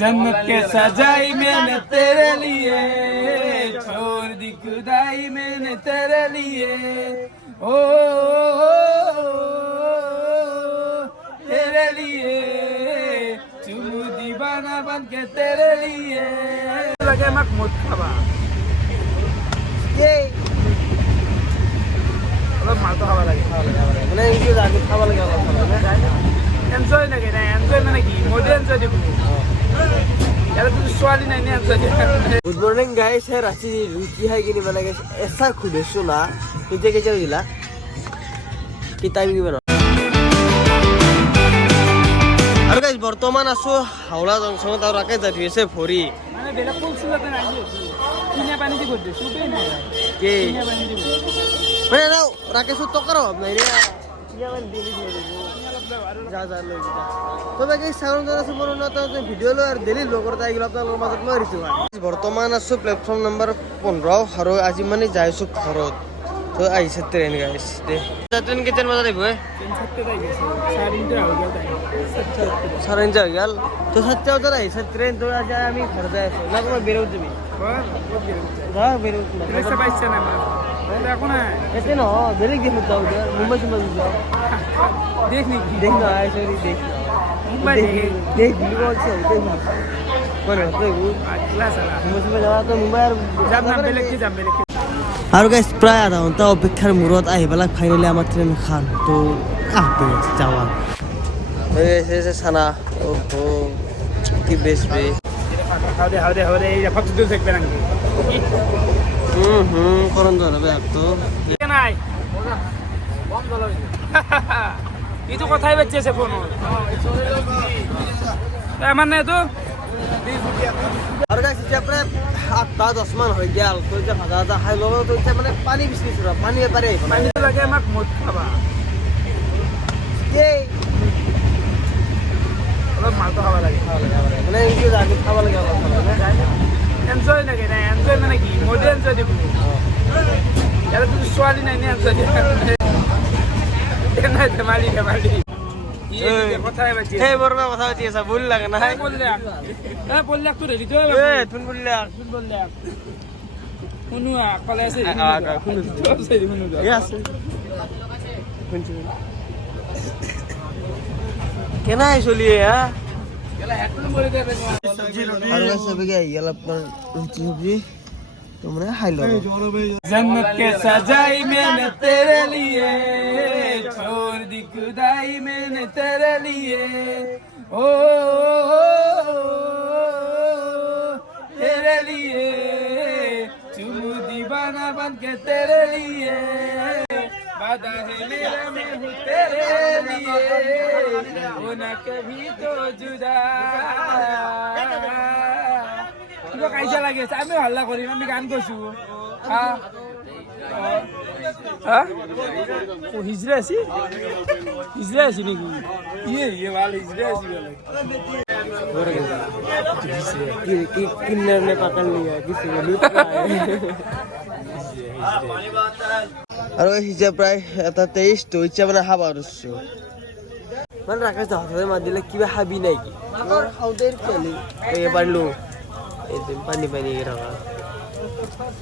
जन्नत के सजाई मैंने तेरे लिए, छोड़ दी खुदाई मैंने तेरे लिए, ओ तेरे लिए चुमू दीवाना बन के तेरे लिए लगे मत मुझ खाबा ये अब माल तो खावा लगे মানে ইনকি জানি খাবা লাগে এনজয় লাগে না এনজয় মানে কি মোডে এনজয় দিব यार तू स्वाली नहीं आंसर दे गुड मॉर्निंग गाइस है रांची रुचि है कि नहीं बना गाइस ऐसा खुद सुना किते के चल दिला कि टाइम की बना আর গাইস বর্তমান আসো হাওড়া জংশন তার রাকে যাইছে ফরি মানে বেলা ফুল সুলাতে আইছে কিনা পানি দি করতে সুবে না কে কিনা পানি দি মানে নাও রাকে সু তো করো নাই রে কিনা পানি দি যা যা লই যা তবে গাইস সাউন্ড দ্বারা সুমন না তো ভিডিও লো আর ডেলি লো করতে আইগুলো আপনাদের মাঝত মই রিসিভ বর্তমান আসো প্ল্যাটফর্ম নাম্বার 15 আর আজি মানে যাইছো ঘরত তো আইছে ট্রেন গাইস দে ট্রেন কেতেন বাজা দেব 3:30 আই গেছে 3:30 हो गया सारे जा गया तो सच्चा उधर है सच ट्रेन तो आज আমি घर যাই আছি না কোনো বেরো তুমি না বেরো না রেসে বাইছে না দেখো না এতে না বেরে গিয়ে যাও মুম্বাই से যাও देख ना ऐसे ही देख मुंबई देख बिल्कुल बोलছে देख কোন তো ক্লাস আলা মুম্বাই में যাওয়া তো মুম্বাই আর যাব না বেলে আর গাইস প্রায় আধা ঘন্টা অপেক্ষার মুরত আইবালা ফাইনালি আমার ট্রেন খান তো আতে যাওয়া ऐसे साना ओहो की बेस्ट बे हाउदे ये फक्त दूर से बेरंगे করন তো হবে তো নাই বম দলো এই তো কথাই বেচেছে ফোন মানে তো আর গাইস যে আপনি 8-10 মান হই গেল তো যে ভাজা খাই ললো তো মানে পানি বিসলিছ পানি পারে পানি লাগে আমাক মত খাবা এই মাল তো খাওয়া লাগে মানে ইনকি জানি খাওয়া লাগে এনজয় লাগে না এনজয় মানে কি মোডে এনজয় দিব यार तू स्वाली नहीं आंसर दे না ধমালি ये কথা বাজি হে বরবা কথা বাজি এসা ভুল লাগে না বললে বললে তো রেডি তো তুই বললে শুনু আকলে আছে শুনু তো আছে শুনু यस কেনা চলিয়ে হ্যাঁ গেলা হেডফোন বলে দে সবজি রোটি আর সবই গই গেল আপনার রুটি সবজি তোমরা খাইলো जन्नत के सजाई मैंने तेरे लिए, छोड़ दी खुदाई मैंने तेरे लिए, ओ तेरे लिए चुमू दीवाना बन के तेरे लिए, वादा है मेरा मैं हूँ तेरे लिए, होना कभी तो जुदा তো কাইজা লাগে আমি হাল্লা করি আমি গান করছু হ্যাঁ হ্যাঁ ও হিজরা আছি নাকি ইয়ে ভালো হিজরা আছি বলে কি কিন্নার নে পাকাল লিয়া কিছু লুট আর ওই হিজা প্রায় এটা 23 তো ইচ্ছা মানে হাবা রুসু মানে রাখা যাওয়া মা দিলে কিবা হাবি নাকি আর হাউদের খেলি এই পারলো पानी रहा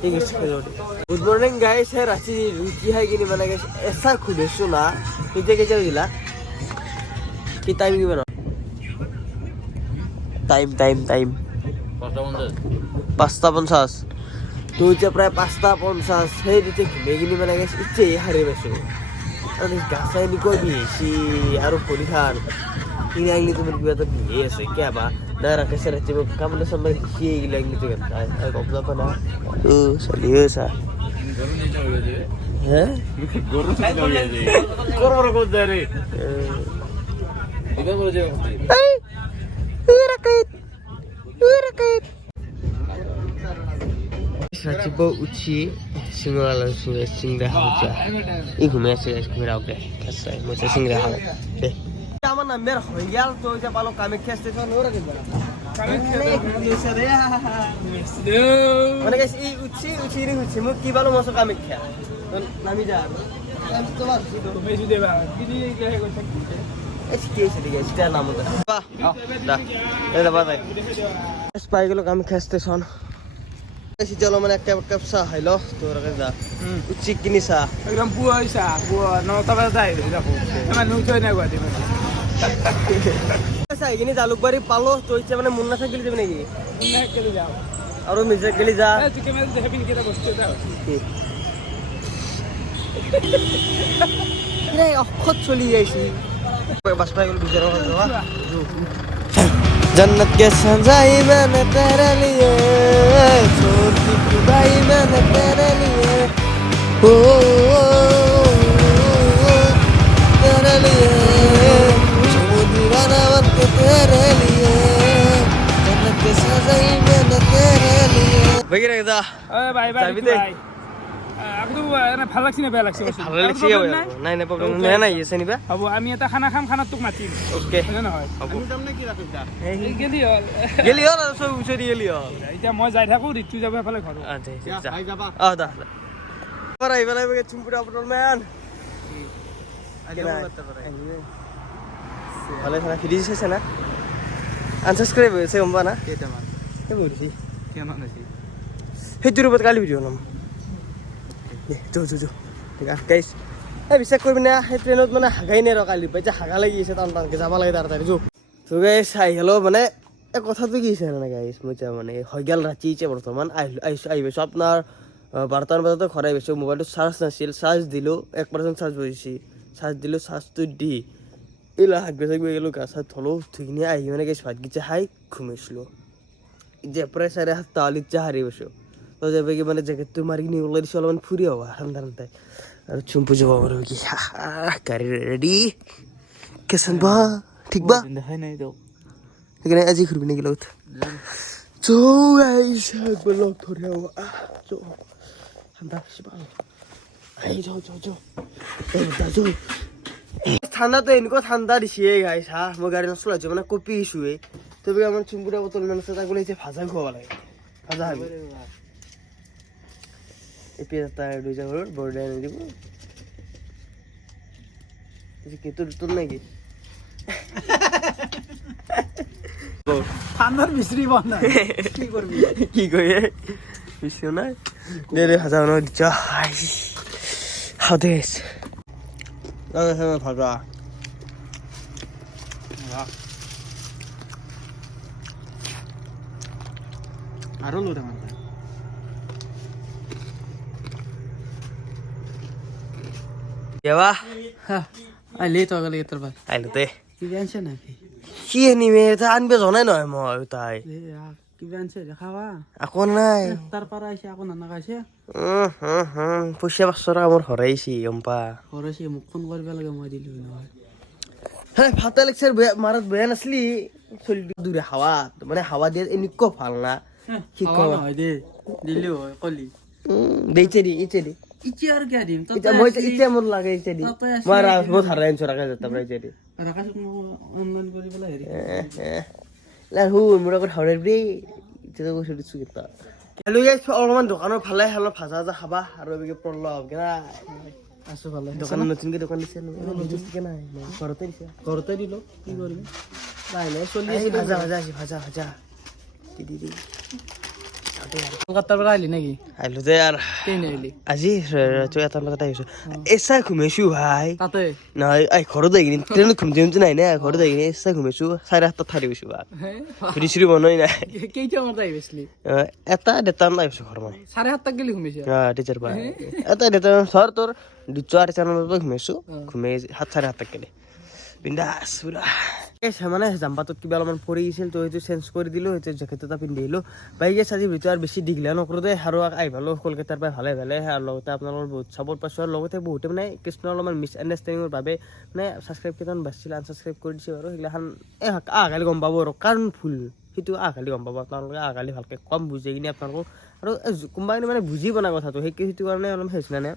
ठीक है गुड मॉर्निंग गाइस है रांची रुचि है कि नहीं बना गाइस ऐसा खुद सुना किते के चल दिला कि टाइम की बना टाइम 5:50 तो जे प्राय 5:50 हे दिते मेगिनी बना गाइस इच्छे हारे बसो आणि गासाय निको बेसी आरो परीक्षार ini tuh berbuat lebih ya sih kayak apa darah keser coba kamu udah sampai sih gila gitu kan ay kok berapa dah serius ah heh guru berapa dari itu baru jawab rakit Sacibo uci singgah langsung singgah aja ini mesej guys kamera oke kasih mau singgah deh আমার নামের হয়ে গেল তো যে ভালো Kamakhya station ওরে গেল মানে গাইস এই উচি রে হচ্ছে মু কি ভালো মশো কামেখ্যা নামি যা আমি তো বাস তুমি দেবা কি দিয়ে গেলে কইতে পাই গেল আমি খেয়ে স্টেশন চলো মানে এক কাপ চাহ খাই লো তোর যা উচিত কিনি চাহ একদম পুয়া হইছা পুয়া 9টা বাজে যাই দেখো মানে নুচই না গুয়াহাটী চাহ কিনি জালুকবাৰী পালো তো এতিয়া মানে মুন্না চাহ গেলি যাবি নেকি কেলে যাও আৰু মিৰ্জাক গেলি যা তুই কেমেৰা দেখাবি নেকি এটা বস্তু এটা অক্ষত চলি যাইছি বাস পাই গেল বিচাৰ जन्नत के सजाई मैंने तेरे लिए छोड़ दी खुदाई मैंने तेरे लिए ओ तेरे लिए छोड़ दीवाना बन के तेरे लिए जन्नत के सजाई मैंने तेरे लिए वगैरह दा বাই বাই বাই একদম না ভাল লাগছে না বেয়া লাগছে ভালো লাগছে নাই নাই প্রবলেম নাই আছে নিবা হ'ব আমি এটা খানা খাম খানাত তোক মাতিম ওকে হয় নহয় আমি যাম নে কি ৰাখিছা গেলি হল আৰু সব উচৰি গেলি হল এতিয়া মই যাই থাকো ঋতু যাব এফালে ঘৰ যা যাবা দা para aí vai ver chumpura por man ভালে থাকা ফিৰি দিছে না আনসাবস্ক্ৰাইব হৈছে গম পা না কেইটামান এই বলছি কিমান আছে সেইটোৰ ওপৰত কালি ভিডিঅ' নাম ঠিক আছে গাইছ এই বিশ্বাস কৰিবি না সেই ট্ৰেইনত মানে হাগাই নাই ৰ কালি পাই যে হাগা লাগি আছে টান টানকে যাব লাগে তাড়াতাড়ি তো গাইছ আহি হেল্ল' মানে এই কথাটো কি হৈছে মানে গাইছ মই মানে হৈ গ'ল ৰাতি এতিয়া বৰ্তমান আহি পাইছোঁ আপোনাৰ 12টামান বজাতে ঘৰ আহি পাইছোঁ মোবাইলটো চাৰ্জ নাছিল চাৰ্জ দিলোঁ 1% চাৰ্জ বহিছে চাৰ্জ দিলোঁ চাৰ্জটো দি এইলা হাগবে চাগবে গ'লোঁ গা চা ধলোঁ ধুই আহি মানে গাইছ ভাতকেইটা খাই ঘুমাইছিলোঁ এতিয়া প্ৰায় 7:30 এতিয়া হাৰি পাইছোঁ তো যাবে কি মানে জেকেটটো মাৰি কিনি ওলাই দিছোঁ অলপমান ফুৰি হ'ব ঠাণ্ডা ঠাণ্ডাই আৰু চুম্পু যাব পাৰোঁ কি গাড়ী ৰেডি কেচন বা ঠিক বা দেখাই নাই তো সেইকাৰণে আজি ঘূৰিবি নেকি লগত চৌ আহিছে একবাৰ লগ ধৰি হ'ব চৌ ঠাণ্ডা বেছি পাওঁ আহি যাওঁ ঠাণ্ডাটো এনেকুৱা ঠাণ্ডা দিছে গাইছ হা মই গাড়ী নচলাইছোঁ মানে কপি আহিছোঁৱে তবে আমাৰ চুম্পুৰা বটল মান আছে তাক বোলে এতিয়া ভাজা খুৱাব লাগে ভাজা খাবি পিঁয়াজ এটা দুই জাগৰ বৰদাই আনি দিব তোৰ নাকি ঠাণ্ডাৰ বিচৰি বন্ধ কি কৰবি কি কৰে বিশ্ব নাই দে ভাজা বানাও দিচ্ছ হাও দেশ ভাজা আৰু লো দেখান যাবা আইলে তো গলে তোর ভাই আইলো দে কি জানছ নাকি কি আনিমে তা আনবে জনাই নহয় মই তাই কি জানছ দেখাবা আকৌ নাই তাৰ পৰা আইছে আকৌ নানা খাইছে পইচা 500 টকা মোৰ হৰাইছি গম পা হৰাইছে মোক ফোন কৰিব লাগে মই দিলো নহয় হে ভাতা লেকচাৰ মাৰত বেয়া নাছলি চলি দূৰে হাৱা মানে হাৱা দিয়ে এনেকুৱা ভাল না কি কও হয় দে দিলি হয় কলি দেইছে দি ইচ্ছা আৰু কি দিম এতিয়া মোৰ লাগে ইচ্ছা দি মই বহুত হাৰাইন চৰাকে যাতা প্ৰায় ইচ্ছা দি ৰাখাছ অনলাইন কৰি পেলাই হেৰি লা মোৰ আগত হাৰাই দি এতিয়া কৈছো দিছো কিতা হেল্ল' গাইছ অলপমান দোকানৰ ফালে অলপ ভাজা ভাজা খাবা আৰু এবিকে পৰল হ'ব না আছো ভালে দোকান নতুনকে দোকান দিছে নতুনকে নাই ঘৰতে দিলো কি কৰিবি নাই চলি আছে ভাজা দি কলকাতাৰ পৰা আহিলি নেকি আহিলো দে আৰু কেনে আহিলি আজি তই এটা লগত আহিছো এচা ঘুমাইছো ভাই তাতে নহয় ঘৰত আহি কিনি ট্ৰেইনত ঘুমতি নাই না ঘৰত আহি কিনি এচা ঘুমাইছো 7:30 থাৰি গৈছো ভাত ফ্ৰী বনাই নাই কেইটা মানত আহি পাইছিলি এটা দেতা নাই গৈছো ঘৰ মানে 7:30 গেলি ঘুমাইছে টিচাৰ পাই এটা দেতা ধৰ তোৰ 2-4 মানত ঘুমাইছো ঘুমাই 7:30 গেলি বিন্দাছ পুৰা মানে জাম্পাটোত কিবা অলপমান পৰি গৈছিল তো সেইটো চেঞ্জ কৰি দিলোঁ সেইটো জেকেট এটা পিন্ধি আহিলোঁ বাইকে আজি ভিতৰত আৰু বেছি দীঘলীয়া নকৰোঁ দে আৰু আহি পালোঁ কলকাতাৰ পৰা ভালে আৰু লগতে আপোনালোকৰ বহুত চাপৰ্ট পাইছোঁ আৰু লগতে বহুতে মানে কৃষ্ণৰ অলপমান মিছ আণ্ডাৰষ্টেণ্ডিঙৰ বাবে মানে ছাবস্ক্ৰাইব কেইটামান বাচিছিল আনছাবস্ক্ৰাইব কৰি দিছে বাৰু সেইগিলাখান আগালি গম পাব আৰু কাৰণ ভুল সেইটো আগালি গম পাব আপোনালোকে আগালি ভালকৈ কম বুজি কিনে আপোনালোকক আৰু কোনোবাই মানে বুজি পোৱা নাই কথাটো সেইটো কাৰণে অলপ হৈছে নে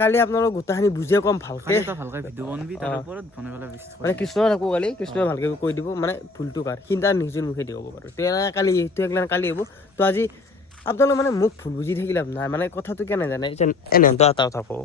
কালি আপোনালোক গোটেইখিনি বুজিয়ে কম ভালকৈ মানে কৃষ্ণই থাকোঁ কালি কৃষ্ণই ভালকৈ কৈ দিব মানে ভুলটো কাৰ সিহঁতে নিজৰ মুখে দিব পাৰোঁ তো কালি সেইটো একলান কালি হ'ব তো আজি আপোনালোক মানে মোক ভুল বুজি থাকিলে নাই মানে কথাটো কেনে জানে এনেহেতো এটা কথা কওঁ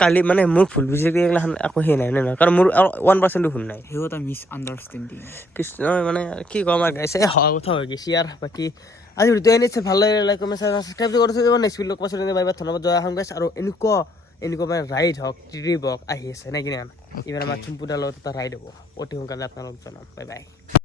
কালি মানে মোৰ ভুল বুজি এইগিলাখান একো সেই নাই নহয় কাৰণ মোৰ 1% ভুল নাই সেইও এটা মিছ আণ্ডাৰষ্টেণ্ডিং কৃষ্ণ মানে কি ক'ম আৰু গাইছে হোৱা কথা হৈ গৈছে আৰু বাকী আজি ভিডিঅ' এনেই ভাল লাগিলে লাইক কমেণ্ট ছাবস্ক্ৰাইব কৰি থৈ যাব নেক্সট ভিডিঅ' পাছত বাই বাই ধন্যবাদ জয় আহোম গাইছ আৰু এনেকুৱা মানে ৰাইড হওক ট্ৰিপ হওক আহি আছে নে কিনে এইবাৰ আমাৰ চুম্পুদাৰ লগত এটা ৰাইড হ'ব অতি সোনকালে আপোনালোক জনাম বাই বাই